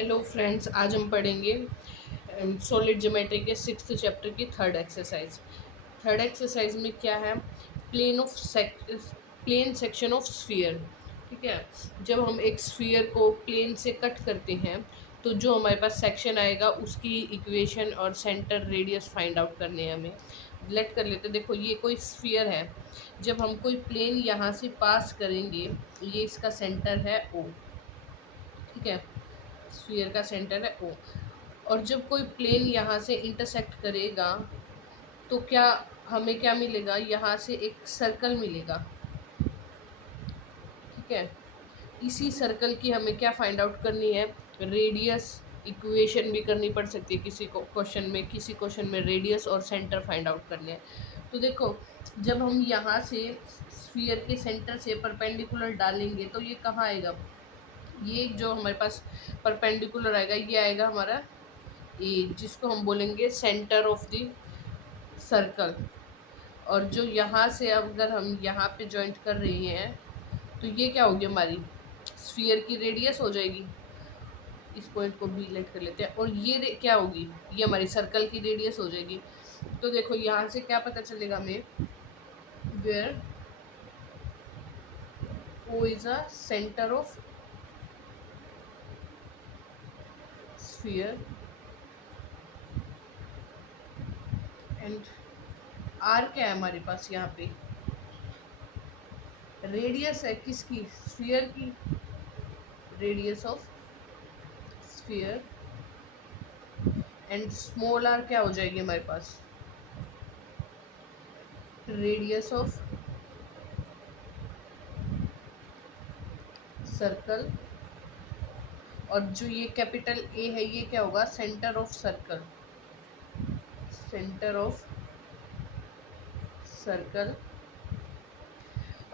Hello friends, आज हम पढ़ेंगे सॉलिड ज्योमेट्री के 6th चैप्टर की थर्ड एक्सरसाइज। थर्ड एक्सरसाइज में क्या है? Plane section of sphere. ठीक है, जब हम एक स्फीयर को प्लेन से कट करते हैं तो जो हमारे पास सेक्शन आएगा उसकी इक्वेशन और सेंटर रेडियस फाइंड आउट करने हैं हमें। लेट कर लेते, देखो ये कोई स्फीयर है। जब हम कोई प्लेन यहाँ से पास करेंगे, ये इसका सेंटर है ओ। ठीक है, स्फीयर का सेंटर है ओ। और जब कोई प्लेन यहाँ से इंटरसेक्ट करेगा तो क्या हमें क्या मिलेगा? यहाँ से एक सर्कल मिलेगा। ठीक है, इसी सर्कल की हमें क्या फाइंड आउट करनी है? रेडियस। इक्वेशन भी करनी पड़ सकती है किसी को क्वेश्चन में, किसी क्वेश्चन में रेडियस और सेंटर फाइंड आउट करने हैं। तो देखो, जब हम यहाँ से स्फीयर के सेंटर से परपेंडिकुलर डालेंगे तो ये कहाँ आएगा? ये जो हमारे पास परपेंडिकुलर आएगा ये आएगा हमारा ए, जिसको हम बोलेंगे सेंटर ऑफ द सर्कल। और जो यहाँ से अगर हम यहाँ पे जॉइंट कर रहे हैं तो ये क्या होगी? हमारी स्फीयर की रेडियस हो जाएगी। इस पॉइंट को बी लेट कर लेते हैं। और ये क्या होगी? ये हमारी सर्कल की रेडियस हो जाएगी। तो देखो यहाँ से क्या पता चलेगा हमें? Where O is a centre of sphere and R क्या है हमारे पास? यहाँ पे रेडियस है किसकी? स्फीयर की। Radius of sphere and small R क्या हो जाएगी हमारे पास? Radius of circle. और जो ये कैपिटल ए है ये क्या होगा? Centre of circle. Centre of circle.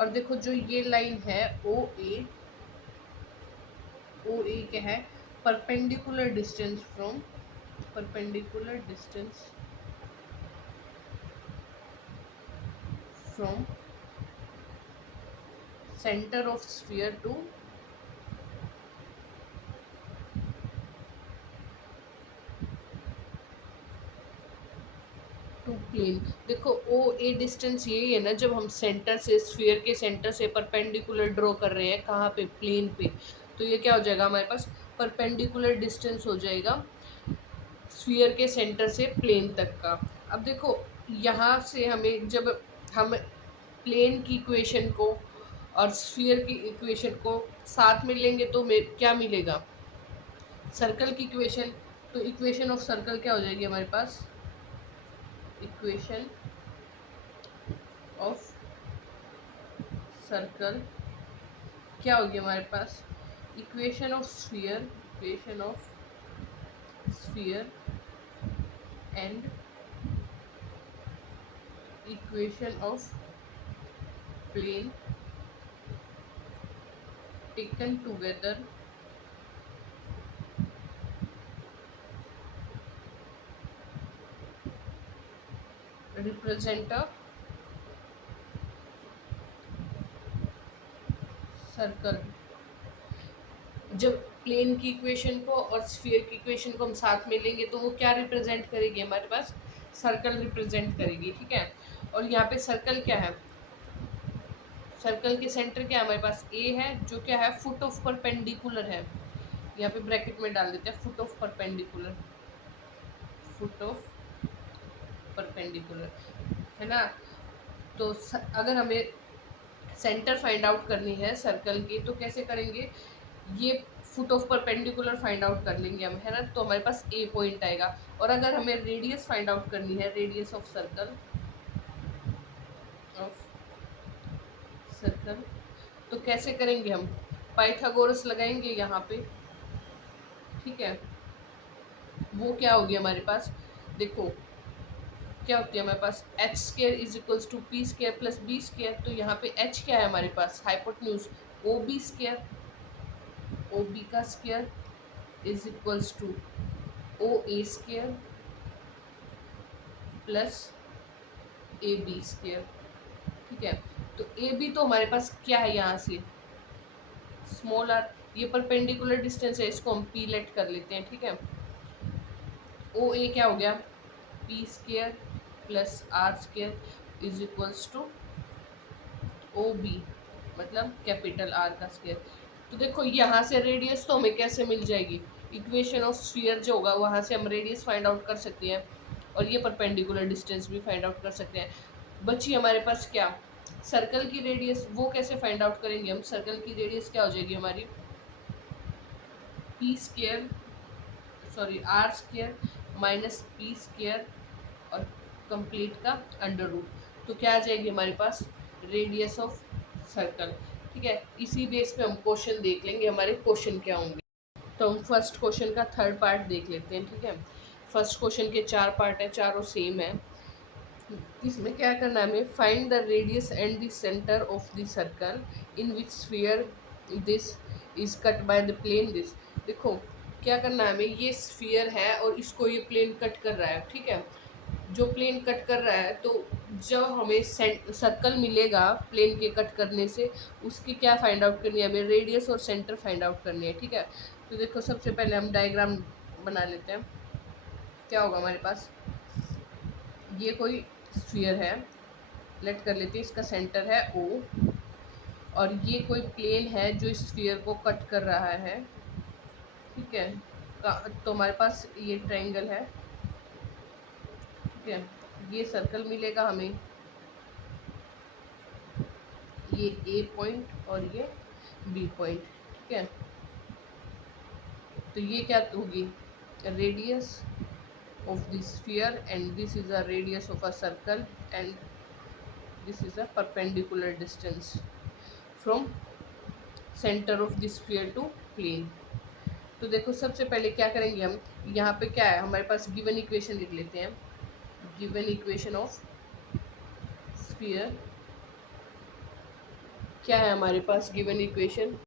और देखो जो ये लाइन है ओ ए, ओ ए क्या है? Perpendicular distance from, perpendicular distance from centre of sphere to plane. देखो ओ ए डिस्टेंस यही है ना, जब हम सेंटर से, स्फीयर के सेंटर से परपेंडिकुलर ड्रॉ कर रहे हैं कहाँ पे? प्लेन पे। तो ये क्या हो जाएगा हमारे पास? परपेंडिकुलर डिस्टेंस हो जाएगा स्फीयर के सेंटर से प्लेन तक का। अब देखो यहाँ से हमें, जब हम प्लेन की इक्वेशन को और स्फीयर की इक्वेशन को साथ में लेंगे तो क्या मिलेगा? सर्कल की इक्वेशन। तो इक्वेशन ऑफ सर्कल क्या हो जाएगी हमारे पास? इक्वेशन ऑफ सर्कल क्या होगी हमारे पास? Equation of sphere, equation of sphere and equation of plane taken together represent a circle. जब प्लेन की इक्वेशन को और स्फीयर की इक्वेशन को हम साथ में लेंगे तो वो क्या रिप्रेजेंट करेगी हमारे पास? सर्कल रिप्रेजेंट करेगी। ठीक है, और यहाँ पे सर्कल क्या है? सर्कल के सेंटर क्या है हमारे पास? ए है, जो क्या है? फुट ऑफ परपेंडिकुलर है। यहाँ पे ब्रैकेट में डाल देते हैं foot of perpendicular, foot of perpendicular, है ना। तो अगर हमें सेंटर फाइंड आउट करनी है सर्कल की तो कैसे करेंगे? ये foot of perpendicular find out कर लेंगे हम, है ना। तो हमारे पास ए पॉइंट आएगा। और अगर हमें रेडियस फाइंड आउट करनी है, radius of circle, of circle, तो कैसे करेंगे हम? पाइथागोरस लगाएंगे यहाँ पे। ठीक है, वो क्या होगी हमारे पास? देखो क्या होती है हमारे पास? H square is equals to P square plus B square. तो यहाँ पे एच क्या है हमारे पास? Hypotenuse. O B square, O B का square is equals to O A square plus A B square. ठीक है, तो ए बी तो हमारे पास क्या है? यहाँ से स्मॉल आर ये परपेंडिकुलर डिस्टेंस है, इसको हम पी लेट कर लेते हैं, ठीक है। ओ ए क्या हो गया, P square plus R square is equals to O B, मतलब कैपिटल आर का स्क्वायर। तो देखो यहाँ से रेडियस तो हमें कैसे मिल जाएगी, इक्वेशन ऑफ स्फीयर जो होगा वहाँ से हम रेडियस फाइंड आउट कर सकते हैं और ये परपेंडिकुलर डिस्टेंस भी फाइंड आउट कर सकते हैं। बची हमारे पास क्या, सर्कल की रेडियस, वो कैसे फाइंड आउट करेंगे हम। सर्कल की रेडियस क्या हो जाएगी हमारी, P square sorry R square minus P square और कंप्लीट का अंडर रूट, तो क्या आ जाएगी हमारे पास, रेडियस ऑफ सर्कल, ठीक है। इसी बेस पे हम क्वेश्चन देख लेंगे हमारे क्वेश्चन क्या होंगे। तो हम फर्स्ट क्वेश्चन का थर्ड पार्ट देख लेते हैं, ठीक है। फर्स्ट क्वेश्चन के 4 पार्ट है, चारों सेम है। इसमें क्या करना है हमें, find the radius and the centre of the circle in which sphere this is cut by the plane this. देखो क्या करना है हमें, ये स्फीयर है और इसको ये प्लेन कट कर रहा है, ठीक है। जो प्लेन कट कर रहा है, तो जब हमें सर्कल मिलेगा प्लेन के कट करने से, उसकी क्या फाइंड आउट करनी है हमें, रेडियस और सेंटर फाइंड आउट करनी है, ठीक है। तो देखो सबसे पहले हम डायग्राम बना लेते हैं। क्या होगा हमारे पास, ये कोई स्फीयर है, लेट कर लेते हैं, इसका सेंटर है ओ, और ये कोई प्लेन है जो इस स्फीयर को कट कर रहा है, ठीक है। तो हमारे पास ये ट्रायंगल है, ठीक है। ये सर्कल मिलेगा हमें, ये ए पॉइंट और ये बी पॉइंट, ठीक है। तो ये क्या होगी, radius of the sphere and this is a radius of a circle and this is a perpendicular distance from centre of the sphere to plane. तो देखो सबसे पहले क्या करेंगे हम, यहाँ पे क्या है हमारे पास, गिवन इक्वेशन लिख लेते हैं। गिवन इक्वेशन ऑफ स्फीयर, क्या है हमारे पास गिवन इक्वेशन,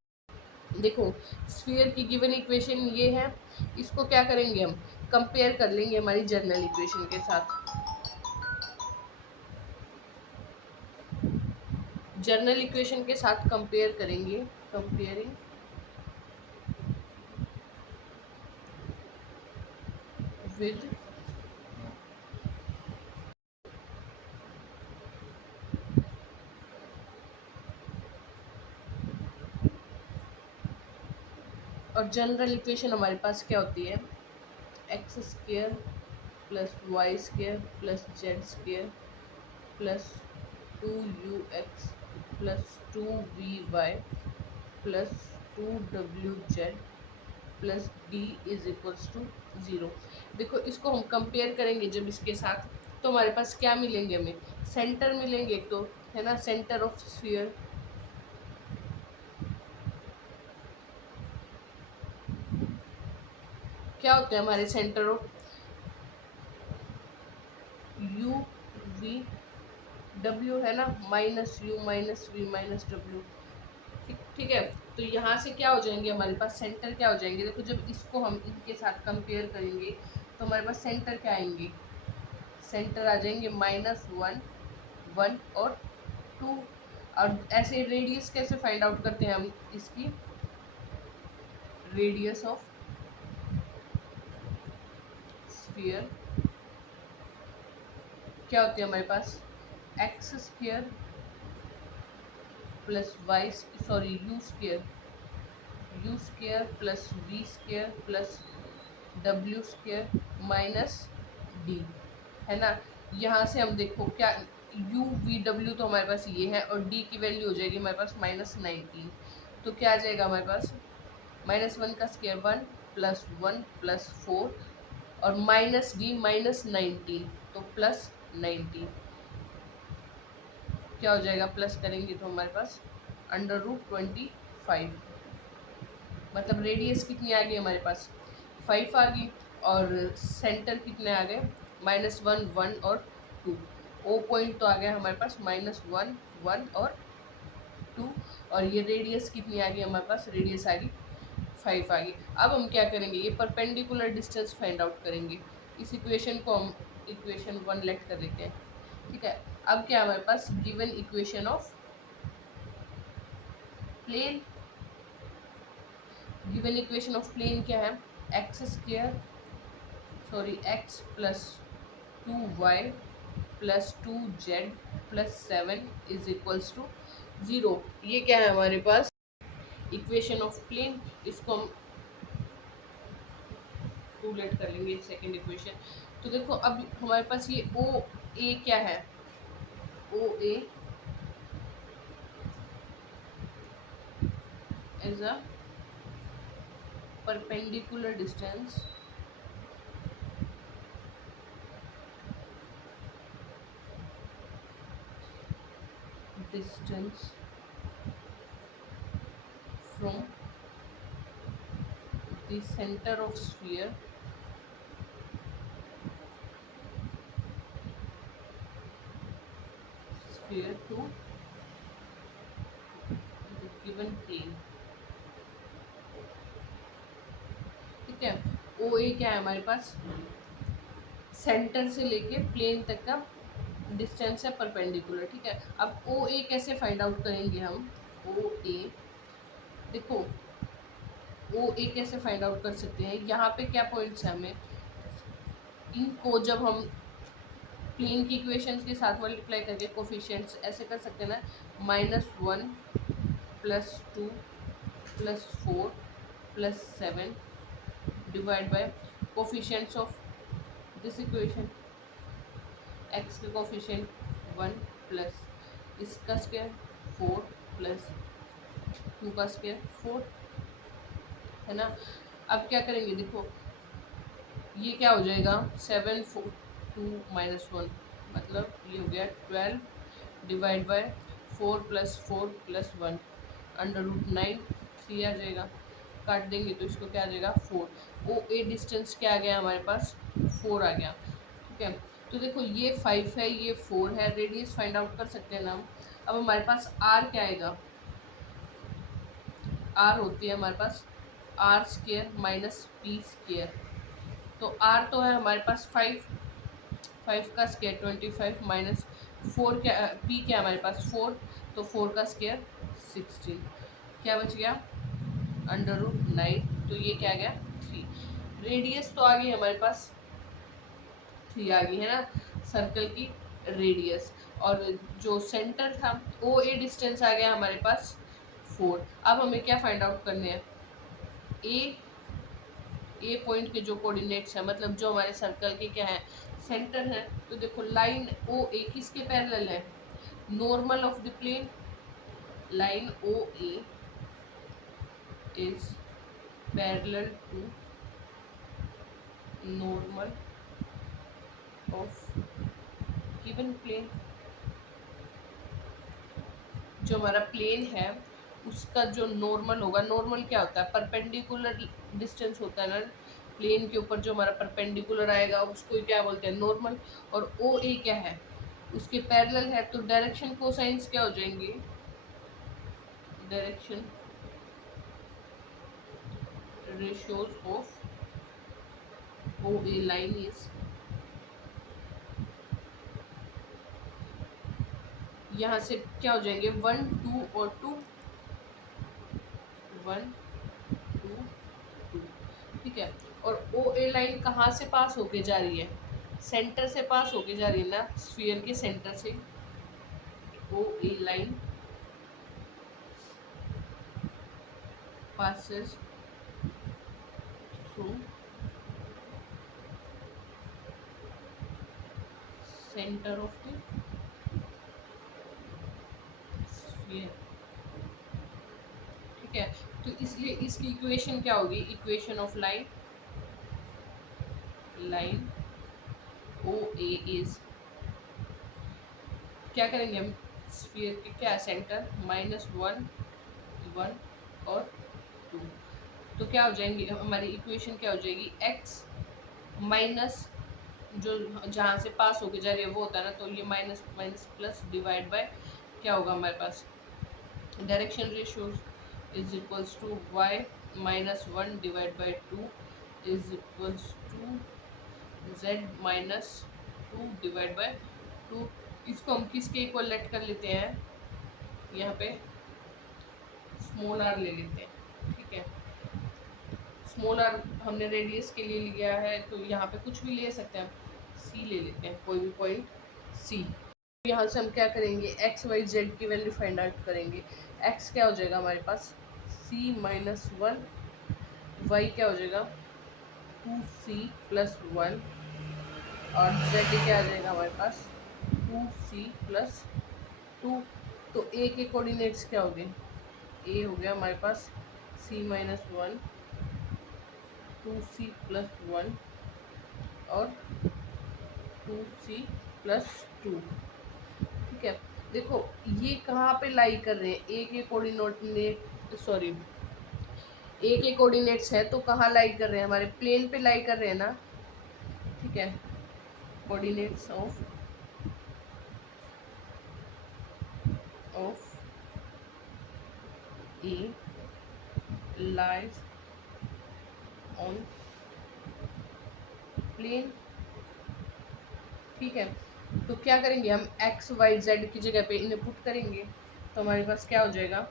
देखो स्फीयर की गिवन इक्वेशन ये है। इसको क्या करेंगे हम, कंपेयर कर लेंगे हमारी जर्नल इक्वेशन के साथ। जर्नल इक्वेशन के साथ कंपेयर करेंगे, कंपेयरिंग विद और जनरल इक्वेशन हमारे पास क्या होती है, X square plus Y square plus Z square plus 2ux plus 2vy plus 2wz plus D is equals to 0। देखो इसको हम कंपेयर करेंगे जब इसके साथ, तो हमारे पास क्या मिलेंगे हमें, सेंटर मिलेंगे एक तो, है ना, सेंटर ऑफ स्फीयर, क्या होते हैं हमारे centre of, U V W, है ना, minus U minus V minus W, ठीक है। तो यहाँ से क्या हो जाएंगे हमारे पास, सेंटर क्या हो जाएंगे, देखो जब इसको हम इनके साथ कंपेयर करेंगे तो हमारे पास सेंटर क्या आएंगे, सेंटर आ जाएंगे -1 1 और 2। और ऐसे रेडियस कैसे फाइंड आउट करते हैं हम इसकी, रेडियस ऑफ स्फीयर क्या होती है हमारे पास, X square plus Y sorry U square plus V square plus W square minus D, है ना। यहाँ से हम देखो क्या, यू वी डब्ल्यू तो हमारे पास ये है और डी की वैल्यू हो जाएगी हमारे पास -19। तो क्या आ जाएगा हमारे पास, -1 का स्क्वायर 1 प्लस 1 प्लस 4 और माइनस डी -19, तो +19 क्या हो जाएगा, प्लस करेंगे तो हमारे पास √25, मतलब रेडियस कितनी आ गई हमारे पास 5 आ गई और सेंटर कितने आ गए -1 1 और 2। ओ पॉइंट तो आ गया हमारे पास -1 1 और 2 और ये रेडियस कितनी आ गई हमारे पास, रेडियस आ गई 5 आ गई। अब हम क्या करेंगे, ये परपेंडिकुलर डिस्टेंस फाइंड आउट करेंगे। इस इक्वेशन को हम इक्वेशन 1 लेट कर लेते हैं, ठीक है। अब क्या हमारे पास, given equation of plane, given equation of plane क्या है, x plus 2y plus 2z plus 7 is equals to 0। ये क्या है हमारे पास इक्वेशन ऑफ प्लेन। इसको हम टू लेट कर लेंगे सेकेंड इक्वेशन। तो देखो अब हमारे पास ये ओ ए क्या है, O A as a perpendicular distance from the center of sphere to the given plane। ठीक है, ओ ए क्या है हमारे पास, सेंटर से लेके प्लेन तक का डिस्टेंस है परपेंडिकुलर। ठीक है, अब ओ ए कैसे फाइंड आउट करेंगे हम, ओ ए देखो ओ ए कैसे फाइंड आउट कर सकते हैं, यहाँ पे क्या पॉइंट्स है, हमें इनको जब हम प्लेन की इक्वेशंस के साथ मल्टीप्लाई करके कोफिशिएंट्स ऐसे कर सकते हैं ना, -1 +2 +4 +7 divide by coefficients of this equation, x का कोफिशिएंट 1 प्लस इसका स्क्वायर 4 प्लस 2 का स्क्वायर 4 है ना। अब क्या करेंगे, देखो ये क्या हो जाएगा, 7 4 2 -1 मतलब ये हो गया 12 डिवाइड बाय 4 + 4 + 1 √9 3 आ जाएगा, काट देंगे तो इसको क्या आ जाएगा 4। ओ ए डिस्टेंस क्या आ गया हमारे पास 4 आ गया। ठीक है, तो देखो ये 5 है, ये 4 है, रेडियस फाइंड आउट कर सकते हैं ना हम। अब हमारे पास आर क्या आएगा, आर होती है हमारे पास r² - p²। तो आर तो है हमारे पास 5 का स्क्वायर 25 माइनस 4 क्या, पी क्या हमारे पास 4, तो 4 का स्क्वायर 16, क्या बच गया √9, तो ये क्या आ गया 3। रेडियस तो आ गई हमारे पास 3 आ गई है ना, सर्कल की रेडियस। और जो सेंटर था ओ ए डिस्टेंस आ गया हमारे पास 4। अब हमें क्या फाइंड आउट करने हैं, ए पॉइंट के जो कोऑर्डिनेट्स है, मतलब जो हमारे सर्कल के क्या है सेंटर है। तो देखो लाइन ओ ए किसके पैरेलल है, normal of the plane, line O A is parallel to normal of given plane. जो हमारा प्लेन है उसका जो नॉर्मल होगा, नॉर्मल क्या होता है, परपेंडिकुलर डिस्टेंस होता है ना प्लेन के ऊपर, जो हमारा परपेंडिकुलर आएगा उसको क्या बोलते हैं नॉर्मल। और ओ ए क्या है, उसके पैरेलल है, तो डायरेक्शन कोसाइंस क्या हो जाएंगे, direction ratios of O A line is, यहाँ से क्या हो जाएंगे 1 2 और 2 1 2 2। ठीक है, और ओ ए लाइन कहाँ से पास होके जा रही है, सेंटर से पास होके जा रही है ना, स्फीयर के सेंटर से ओ A line passes through center of the sphere। ठीक है, तो इसलिए इसकी इक्वेशन क्या होगी, equation of line O A is, क्या करेंगे हम, स्फीयर के क्या सेंटर -1 1 और 2, तो क्या हो जाएंगे हमारी इक्वेशन क्या हो जाएगी, x माइनस जो जहाँ से पास होके जा रही है वो होता है ना, तो ये minus minus plus divide by क्या होगा हमारे पास, direction ratios is equals to y -1 divide by 2 is equals to z -2 divide by 2। इसको हम किसके इक्वल लेट कर लेते हैं, यहाँ पे स्मॉल r ले लेते हैं। ठीक है, स्मॉल आर हमने रेडियस के लिए लिया है, तो यहाँ पे कुछ भी ले सकते हैं हम। सी ले लेते हैं, कोई भी पॉइंट सी। यहाँ से हम क्या करेंगे, एक्स वाई जेड की वैल्यू फाइंड आउट करेंगे। एक्स क्या हो जाएगा हमारे पास c-1, वाई क्या हो जाएगा 2c+1, और जेड क्या आ जाएगा हमारे पास 2c+2। तो ए के कोऑर्डिनेट्स क्या हो गए, ए हो गया हमारे पास c-1, 2c+1 और 2c+2। ठीक है, देखो ये कहाँ पे लाई कर रहे हैं, ए के कोऑर्डिनेट सॉरी ए के कोऑर्डिनेट्स है तो कहाँ लाई कर रहे हैं, हमारे प्लेन पे लाई कर रहे हैं ना। ठीक है, coordinates of A lies on plane. ठीक है, तो क्या करेंगे हम, एक्स वाई जेड की जगह पे इन्हें पुट करेंगे, तो हमारे पास क्या हो जाएगा,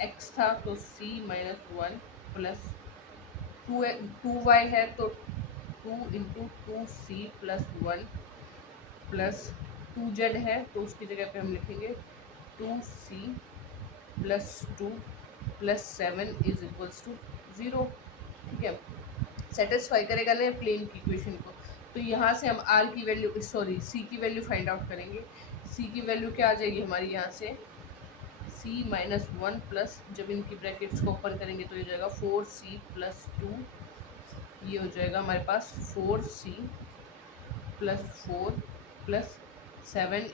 एक्स था तो c-1 प्लस 2y है तो 2 × 2c+1 प्लस 2z है तो उसकी जगह पे हम लिखेंगे 2c+2 प्लस 7 = 0। ठीक है, सेटिस्फाई करेगा ना प्लेन की इक्वेशन को। तो यहाँ से हम आर की वैल्यू सी की वैल्यू फाइंड आउट करेंगे। सी की वैल्यू क्या आ जाएगी हमारी, यहाँ से c-1 प्लस, जब इनकी ब्रैकेट्स को ओपन करेंगे तो ये हो जाएगा 4c+2, ये हो जाएगा हमारे पास 4c+4 प्लस 7 =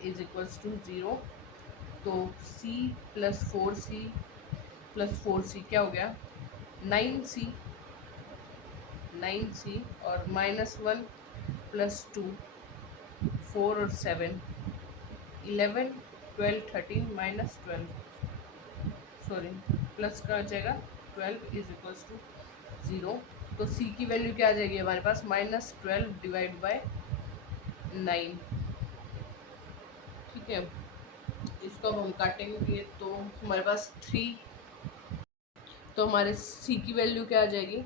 0। तो c+4c क्या हो गया 9c, और -1 + 2 4 और 7 11 12 13 -12 सॉरी प्लस का हो जाएगा 12 = 0। तो c की वैल्यू क्या आ जाएगी हमारे पास -12/9। ठीक है, इसको अब हम काटेंगे तो हमारे पास 3, तो हमारे c की वैल्यू क्या आ जाएगी,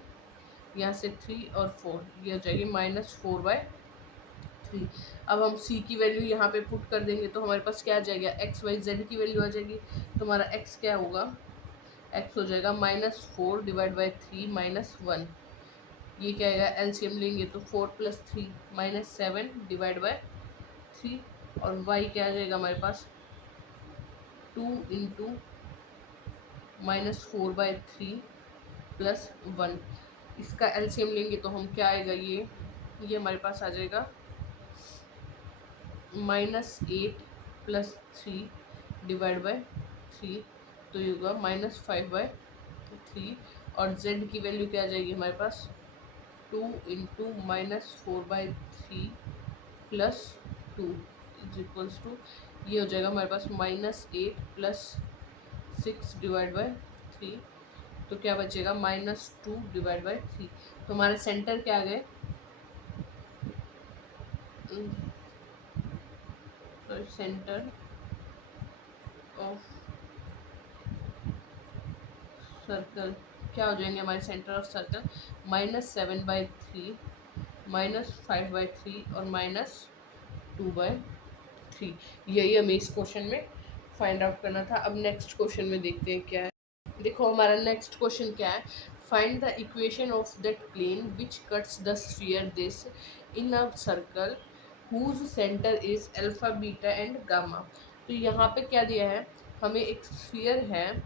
यहाँ से 3 और 4, ये हो जाएगी -4/3। अब हम c की वैल्यू यहाँ पे पुट कर देंगे तो हमारे पास क्या आ जाएगा, एक्स वाई जेड की वैल्यू आ जाएगी। तो हमारा x क्या होगा, x हो जाएगा -4/3 -1, ये क्या आएगा, एलसीएम लेंगे तो 4 + 3 -7/3, और y क्या आ जाएगा हमारे पास 2 × -4/3 + 1, इसका एलसीएम लेंगे तो हम क्या आएगा, ये हमारे पास आ जाएगा -8 + 3/3, तो ये होगा -5/3, और z की वैल्यू क्या आ जाएगी हमारे पास 2 × -4/3 + 2 = ये हो जाएगा हमारे पास -8 + 6/3, तो क्या बचेगा -2/3। तो हमारे सेंटर क्या आ गए, सेंटर ऑफ सर्कल क्या हो जाएंगे हमारे सेंटर ऑफ सर्कल -7/3 -5/3 और -2/3। यही हमें इस क्वेश्चन में फाइंड आउट करना था। अब नेक्स्ट क्वेश्चन में देखते हैं क्या है। देखो हमारा नेक्स्ट क्वेश्चन क्या है, find the equation of that plane which cuts the sphere this in a circle whose centre is alpha beta and gamma. तो यहाँ पे क्या दिया है, हमें एक स्फीयर है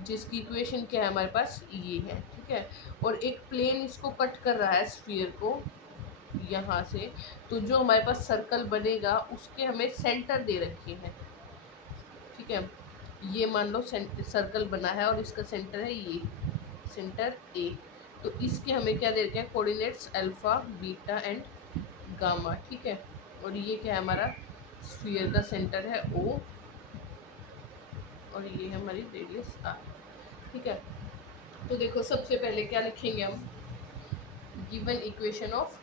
जिसकी इक्वेशन क्या है हमारे पास ये है। ठीक है, और एक प्लेन इसको कट कर रहा है स्फीयर को यहाँ से, तो जो हमारे पास सर्कल बनेगा उसके हमें सेंटर दे रखे हैं। ठीक है, ये मान लो सर्कल बना है और इसका सेंटर है ये सेंटर ए, तो इसके हमें क्या दे रखे हैं coordinates alpha beta and gamma. ठीक है, और ये क्या है हमारा स्फीयर का सेंटर है ओ, और ये है हमारी रेडियस आर। ठीक है, तो देखो सबसे पहले क्या लिखेंगे हम, गिवन इक्वेशन ऑफ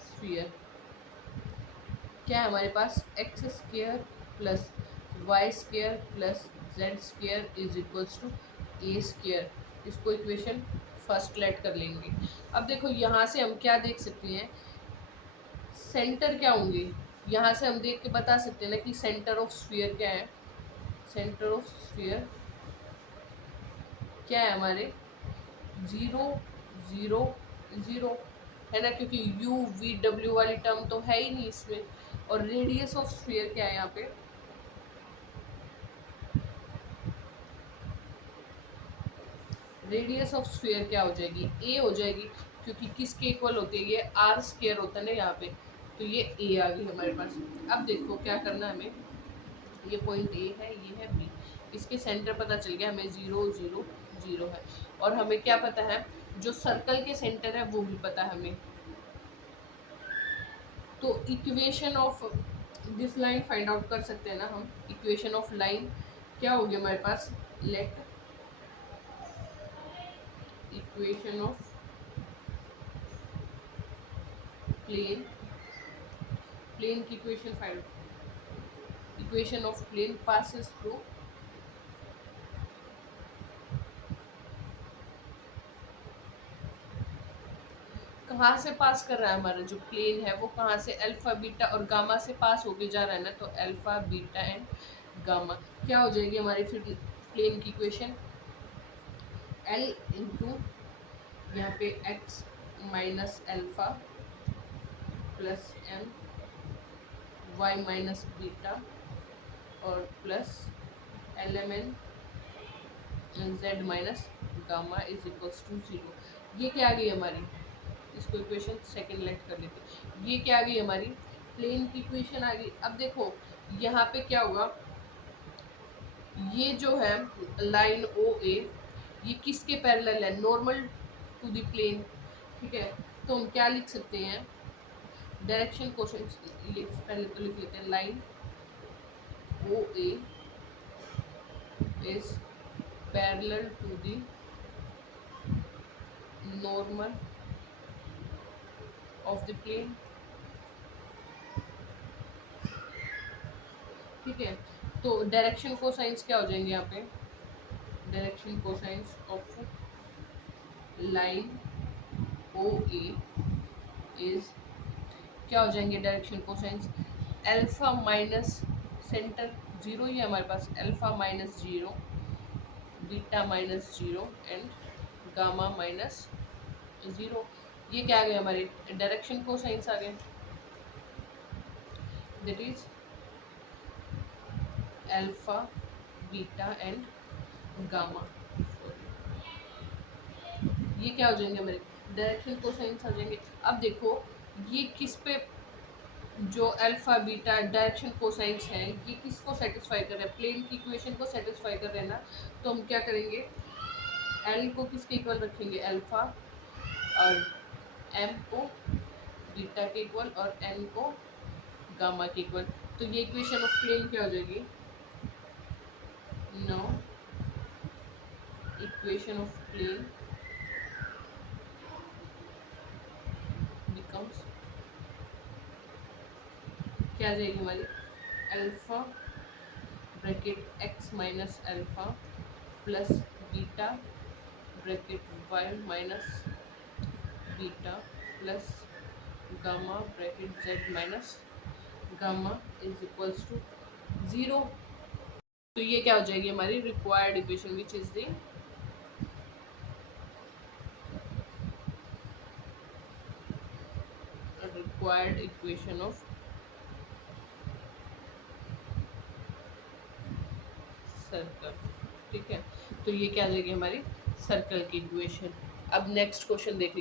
स्फीयर क्या है हमारे पास x² + Y square plus Z square is equals to A square. इसको इक्वेशन फर्स्ट लेट कर लेंगे। अब देखो यहाँ से हम क्या देख सकते हैं, सेंटर क्या होंगे, यहाँ से हम देख के बता सकते हैं ना कि सेंटर ऑफ स्फीयर क्या है। सेंटर ऑफ स्फीयर क्या है हमारे, 0 0 0 है ना, क्योंकि यू वी डब्ल्यू वाली टर्म तो है ही नहीं इसमें। और रेडियस ऑफ स्फीयर क्या है यहाँ पे, रेडियस ऑफ स्फीयर क्या हो जाएगी, ए हो जाएगी, क्योंकि किसके इक्वल होती है, ये आर स्क्वायर होता है ना यहाँ पे, तो ये ए आ गई हमारे पास। अब देखो क्या करना है हमें, ये पॉइंट ए है, ये है बी, इसके सेंटर पता चल गया हमें 0 0 0 है। और हमें क्या पता है, जो सर्कल के सेंटर है वो भी पता है हमें। तो equation of this line find out कर सकते हैं ना हम। इक्वेशन ऑफ लाइन क्या होगी हमारे पास, let equation of plane, plane की equation find, equation of plane passes through कहाँ से पास कर रहा है, हमारा जो प्लेन है वो कहाँ से, अल्फा बीटा और गामा से पास होके जा रहा है ना, तो अल्फा बीटा एंड गामा क्या हो जाएगी हमारी फिर प्लेन की इक्वेशन, एल इंटू यहाँ पे X minus alpha plus M Y minus beta और plus L M N Z minus gamma is equals to 0। ये क्या आ गई हमारी, इसको इक्वेशन सेकंड लेट कर लेते हैं। ये क्या आ गई हमारी, प्लेन की इक्वेशन आ गई। अब देखो यहाँ पे क्या होगा, ये जो है लाइन ओ ए, ये किसके पैरेलल है, नॉर्मल टू द प्लेन, ठीक है। तो हम क्या लिख सकते हैं, डायरेक्शन क्वेश्चन पहले तो लिख लेते हैं, line O A is parallel to the normal of the plane, ठीक है। तो डायरेक्शन कोसाइंस क्या हो जाएंगे यहाँ पे, direction cosines of line O A is क्या हो जाएंगे, direction cosines alpha minus centre 0 ही है हमारे पास, alpha minus 0 beta minus 0 and gamma minus 0। ये क्या आ गए हमारे, डायरेक्शन कोसाइंस आ गए, that is alpha beta and gamma. ये क्या हो जाएंगे हमारे, डायरेक्शन कोसाइंस आ जाएंगे। अब देखो ये किस पे, जो अल्फा बीटा डायरेक्शन कोसाइंस है, ये किसको सेटिस्फाई कर रहे हैं, प्लेन की इक्वेशन को सेटिस्फाई कर रहे हैं ना। तो हम क्या करेंगे, एल को किसके इक्वल रखेंगे, अल्फा, और एम को बीटा के इक्वल, और एन को गामा के इक्वल। तो ये इक्वेशन ऑफ प्लेन क्या हो जाएगी, no equation of plane becomes क्या आ जाएगी हमारी, alpha bracket x minus alpha plus beta bracket y minus beta plus gamma bracket z minus gamma is equals to 0। तो ये क्या हो जाएगी हमारी required equation, which is the required equation of circle, ठीक है। तो ये क्या आ जाएगी हमारी सर्कल की इक्वेशन। अब नेक्स्ट क्वेश्चन देख